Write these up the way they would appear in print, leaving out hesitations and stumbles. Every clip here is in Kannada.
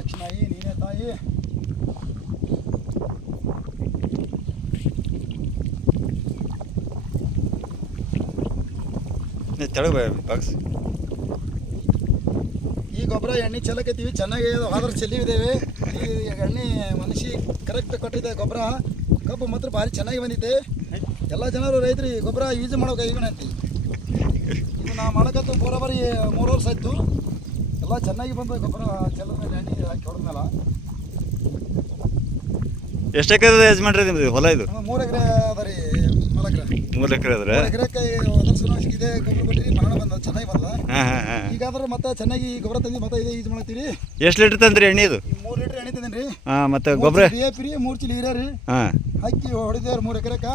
ಲಕ್ಷ್ಮೀ ನೀನೇ ತಾಯಿ. ತೆಳಗೆ ಬಾಕ್ಸ್. ಈ ಗೊಬ್ಬರ ಎಣ್ಣೆ ಚೆಲ್ಲಕತ್ತೀವಿ, ಚೆನ್ನಾಗಿ ಆದ್ರೆ ಚೆಲ್ಲಿದ್ದೇವೆ. ಈ ಎಣ್ಣೆ ಮನುಷ್ಯ ಕರೆಕ್ಟ್ ಕೊಟ್ಟಿದೆ ಗೊಬ್ಬರ. ಕಬ್ಬು ಮಾತ್ರ ಭಾರಿ ಚೆನ್ನಾಗಿ ಬಂದಿದೆ. ಎಲ್ಲ ಜನರು ರೈತರು ಈ ಗೊಬ್ಬರ ಯೂಸ್ ಮಾಡೋಕೆ ಈಗಂತಿ. ಇದು ನಾ ಮಾಡಕತ್ತು ಬರೋಬರಿ 3 ವರ್ಷ ಆಯ್ತು. ಎಲ್ಲ ಚೆನ್ನಾಗಿ ಬಂದ ಗೊಬ್ಬರ ಚೆಲ್ಲದ ಮೇಲೆ ಎಣ್ಣೆ ಹಾಕಿ ಹೊಡೆದ್ಮೇಲೆ. ಎಷ್ಟು ಎಕರೆ ಯಜಮಾನ್ರಿ ನಿಮ್ದು ಹೊಲ? ಇದು 3 ಎಕರೆ ಅದ ರೀ. 4 ಎಕರೆ. 3 ಎಕರೆ ಅದ್ರೆ 3 ಎಕರೆಕ್ಕೆ ಇದೇ ಗೊಬ್ಬರ ಕೊಟ್ಟಿರಿ, ಮರಣ ಬಂದ ಚೆನ್ನಾಗಿ ಬಂದ. ಈಗಾದ್ರೆ ಮತ್ತೆ ಚೆನ್ನಾಗಿ ಗೊಬ್ಬರ ತಂದು ಮತ್ತೆ ಇದೇ ಯೂಸ್ ಮಾಡ್ತೀವಿ. ಎಷ್ಟು ಲೀಟ್ರ್ ತಂದ್ರಿ ಎಣ್ಣೆ? ಇದು 3 ಲೀಟ್ರ್ ಎಣ್ಣೆ ತಂದೇನಿ ರೀ. ಮತ್ತೆ ಗೊಬ್ಬರ DAP ರೀ, 3 ಚೀಲ ಯೂರಿಯಾ ರೀ ಹಾಕಿ ಹೊಡಿದೇವ್ರಿ 3 ಎಕರೆಕ.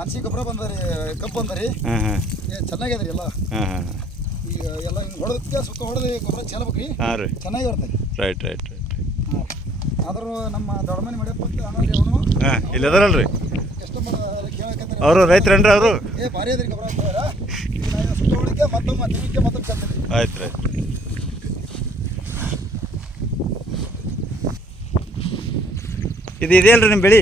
ಮನ್ಸಿಗೆ ಗೊಬ್ಬರ ಬಂದರಿ, ಕಬ್ಬು ಬಂದರಿ, ಚೆನ್ನಾಗ್ಯದ್ರಿ ಎಲ್ಲ. ಈಗ ಎಲ್ಲ ಹಿಂಗೆ ಹೊಡೆದಕ್ಕೆ ಸುತ್ತ ಹೊಡೆದು ಗೊಬ್ಬರ ಚೆಲ್ಲಬೇಕ್ರಿ, ಚೆನ್ನಾಗಿ ಬರ್ತದೆ. Right right right. ಆದರೂ ನಮ್ಮ ದೊಡ್ಡಮನೆ ಮಡಿಯಪ್ಪ ಅಂತ ಅನ್ನೋರಿ ಅವನು ಇಲ್ಲಿ ಅದಾರಲ್ರಿ, ಕಸ್ಟಮರ್ ಕೇಳಕತ್ತಾರೆ. ಅವರು ರೈತರನ್ರಿ ಅವರು? ಭಾರಿ ಅದ್ರಿ ಗೊಬ್ಬರ ಸುತ್ತ ಹೊಡಿಕೆ ಮತ್ತೊಮ್ಮೆ ದಿನಕ್ಕೆ ಮತ್ತೊಮ್ಮೆ ಚೆಲ್ತೀವಿ. ಆಯ್ತು ರೈಟ್. ಇದು ಇದೆಯಲ್ರಿ ನಿಮ್ಮ ಬೆಳೆ?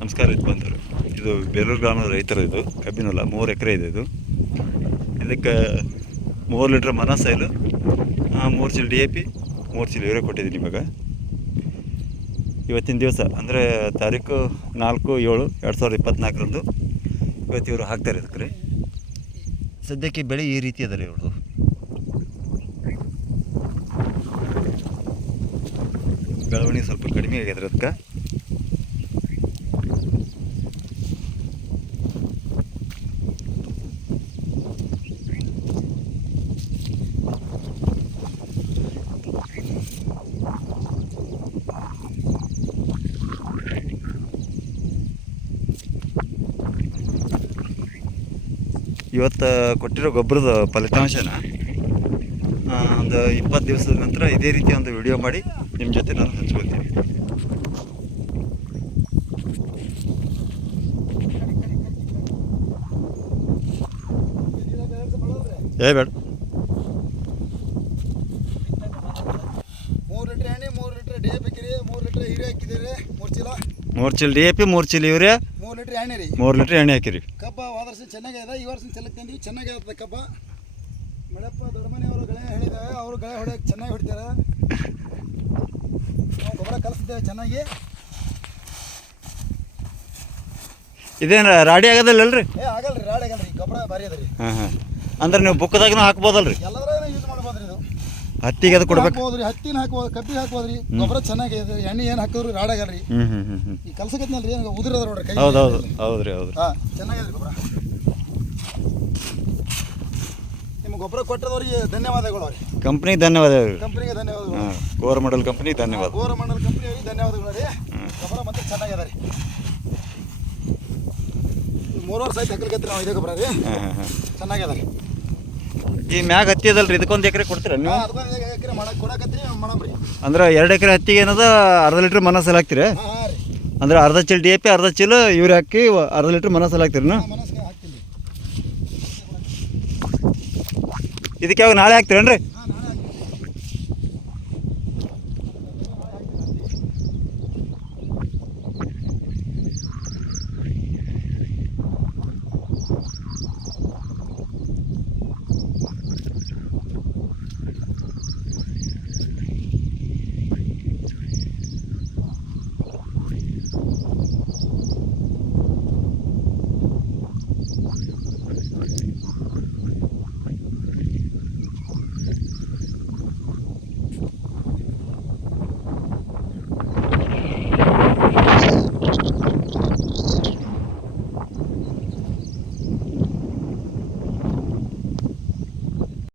ನಮಸ್ಕಾರ. ಇದು ಬಂದರು, ಇದು ಬೇಲೂರು ಗ್ರಾಮದ ರೈತರು. ಇದು ಕಬ್ಬಿನ ಹೊಲ 3 ಎಕರೆ ಇದೆ. ಇದಕ್ಕೆ 3 ಲೀಟ್ರ್ ಮನಸೈಲು, 3 ಚೀಲ DAP, 3 ಚೀಲ ಯೂರಿಯಾ ಕೊಟ್ಟಿದ್ದೀನಿ ಇವಾಗ. ಇವತ್ತಿನ ದಿವಸ ಅಂದರೆ ತಾರೀಕು 4/7/2024 ಇವತ್ತು ಇವರು ಹಾಕ್ತಾರೆ ಇದಕ್ಕೆ. ಸದ್ಯಕ್ಕೆ ಬೆಳೆ ಈ ರೀತಿ ಅದ ರೀ ಇವ್ರದ್ದು. ಬೆಳವಣಿಗೆ ಸ್ವಲ್ಪ ಕಡಿಮೆ ಆಗ್ಯದ್ರಿ ಅದಕ್ಕೆ. ಇವತ್ತು ಕೊಟ್ಟಿರೋ ಗೊಬ್ಬರದ ಫಲಿತಾಂಶನ ಒಂದು 20 ದಿವಸದ ನಂತರ ಇದೇ ರೀತಿ ಒಂದು ವಿಡಿಯೋ ಮಾಡಿ ನಿಮ್ಮ ಜೊತೆ ನಾನು ಹಂಚ್ಕೊಳ್ತೀನಿ. ಬೇಡ. 3 ಲೀಟ್ರ್ ಎಣ್ಣೆ, 3 ಲೀಟ್ರ್ DAP ಹಾಕಿರಿ, 3 ಲೀಟ್ರ್ ಯೂರಿಯಾ ಹಾಕಿದ್ದೀರಿ. 3 ಚೀಲ 3 ಚೀಲ DAP, 3 ಚೀಲ ಯೂರಿಯಾ, 3 ಲೀಟ್ರ್ ಎಣ್ಣೆ ರೀ. 3 ಲೀಟ್ರ್ ಎಣ್ಣೆ ಹಾಕಿರಿ. ಕಬ್ಬ ಹೋದ ವರ್ಷ ಚೆನ್ನಾಗಿದೆ, ಈ ವರ್ಷ ಚೆಲ್ಲಕ್ಕೆ ತಂದ್ವಿ, ಚೆನ್ನಾಗಿ ಆಗ್ತದೆ ಕಬ್ಬ. ಮೇಡಪ್ಪ ದೊಡ್ಡ ಮನೆಯವರು ಗಳೆ ಹೇಳಿದ್ದಾವೆ, ಅವರು ಗಳೆ ಹೊಡೆಯೋಕೆ ಚೆನ್ನಾಗಿ ಹೊಡಿತಾರೆ. ನಾವು ಗೊಬ್ಬರ ಕಲಿಸಿದ್ದೇವೆ ಚೆನ್ನಾಗಿ. ಇದೇನು ರಾಡಿ ಆಗೋದಿಲ್ಲಲ್ರಿ? ಆಗಲ್ರಿ, ರಾಡಿ ಆಗಲ್ರಿ. ಗೊಬ್ಬರ ಭಾರಿ ಅದ ರೀ. ಅಂದ್ರೆ ನೀವು ಬುಕ್ಕದಾಗೂ ಹಾಕ್ಬೋದಲ್ರಿ? ಎಲ್ಲದ್ರಾಗ ಯೂಸ್ ಮಾಡ್ಬೋದ್ರಿ. ಇದು ಹತ್ತಿಗೆ ಅದು ಕೊಡ್ಬೇಕು, ಹಾಕ್ಬೋದ್ರಿ, ಹತ್ತಿನ ಹಾಕ್ಬೋದು, ಕಬ್ಬಿಗೆ ಹಾಕ್ಬೋದ್ರಿ. ಗೊಬ್ಬರ ಚೆನ್ನಾಗಿದೆ. ಎಣ್ಣೆ ಏನು ಹಾಕಿದ್ರು ರಾಡ್ ಆಗಲ್ರಿ. ಈ ಕಲ್ಸಕತ್ನಲ್ರಿ ಏನು ಉದುರದ ನೋಡ್ರಿ ಕೈ. ಹೌದೌದು ಹೌದ್ರಿ ಹೌದು. ಚೆನ್ನಾಗಿದೆ ಗೊಬ್ಬರ. ನಿಮ್ಮ ಗೊಬ್ಬರ ಕೊಟ್ಟದವ್ರಿಗೆ ಧನ್ಯವಾದಗಳು ರೀ. ಕಂಪ್ನಿಗೆ ಧನ್ಯವಾದಗಳು. ಕಂಪ್ನಿಗೆ ಧನ್ಯವಾದಗಳು. ಕೋರಮಂಡಲ್ ಕಂಪ್ನಿ ಧನ್ಯವಾದ. ಕೋರಮಂಡಲ್ ಕಂಪ್ನಿಯವರಿಗೆ ಧನ್ಯವಾದಗಳು ರೀ. ಗೊಬ್ಬರ ಮತ್ತೆ ಚೆನ್ನಾಗಿದೆ ರೀ. 3 ವರ್ಷ ಆಯ್ತು ಹಾಕಲಿಕ್ಕೆ ನಾವು ಇದೇ ಗೊಬ್ಬರ ರೀ. ಚೆನ್ನಾಗಿದೆ ರೀ. ಈ ಮ್ಯಾಗ ಹತ್ತಿ ಅದಲ್ರಿ, ಇದಕ್ಕೊಂದು ಎಕರೆ ಕೊಡ್ತೀರ ನೀವು? ಅದಕ್ಕೊಂದು ಎಕರೆ ಕೊಡಕತ್ರಿ ಮಾಡಮ್ರಿ. ಅಂದ್ರೆ 2 ಎಕರೆ ಹತ್ತಿಗೆ ಏನದ ಅರ್ಧ ಲೀಟ್ರ್ ಮನಸ್ಸಲ್ಲಿ ಹಾಕ್ತೀರಿ? ರೀ. ಅಂದ್ರೆ ಅರ್ಧ ಚೀಲ DAP, ಅರ್ಧ ಚೀಲ ಯೂರಿಯಾ ಹಾಕಿ ಅರ್ಧ ಲೀಟ್ರ್ ಮನಸ್ಸಲ್ಲಿ ಹಾಕ್ತೀರಿ? ಮನಸ್ಸಿಗೆ ಹಾಕ್ತೀನಿ. ಇದಕ್ಕೆ ಯಾವಾಗ ನಾಳೆ ಹಾಕ್ತೀರೇನ್ರಿ?